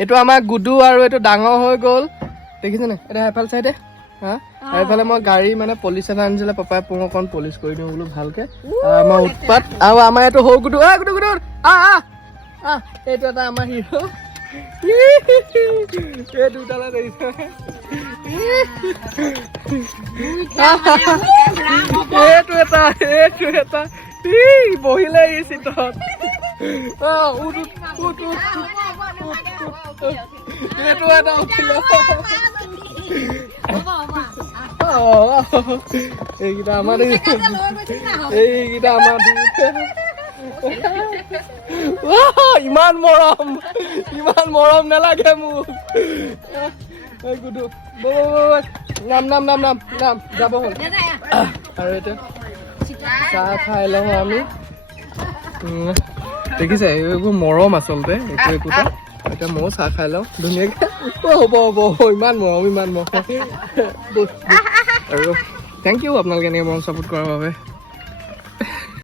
এইটো আমাৰ গুডু আৰু এইটো ডাঙৰ হৈ গ'ল দেখিছে নে এটা এফাল চাইডে হা আৰু এইফালে মই গাড়ী মানে পলিচ এটা আনিছিলে পাপাই পোং অকণ পলিচ কৰি দিওঁ বোলো ভালকে আমাৰ উৎপাত আৰু আমাৰ এইটো সৰু গুডু গুডু গুডু এইটো এটা আমাৰ হিৰো এই দুটালে দেখিছে এইটো এটা বহিলে এই চিটত এইটো এটা উঠিলে এইকেইটা আমাৰ ইমান মৰম নালাগে মোক গুডু নাম যাব হ'ল আৰু এতিয়া চাহ খাই লওঁ আমি দেখিছে এইবোৰ মৰম আচলতে একোটা এতিয়া ময়ো চাহ খাই লওঁ ধুনীয়াকে হ'ব ইমান মৰম আৰু থেংক ইউ আপোনালোকে এনেকৈ মৰম ছাপোৰ্ট কৰাৰ বাবে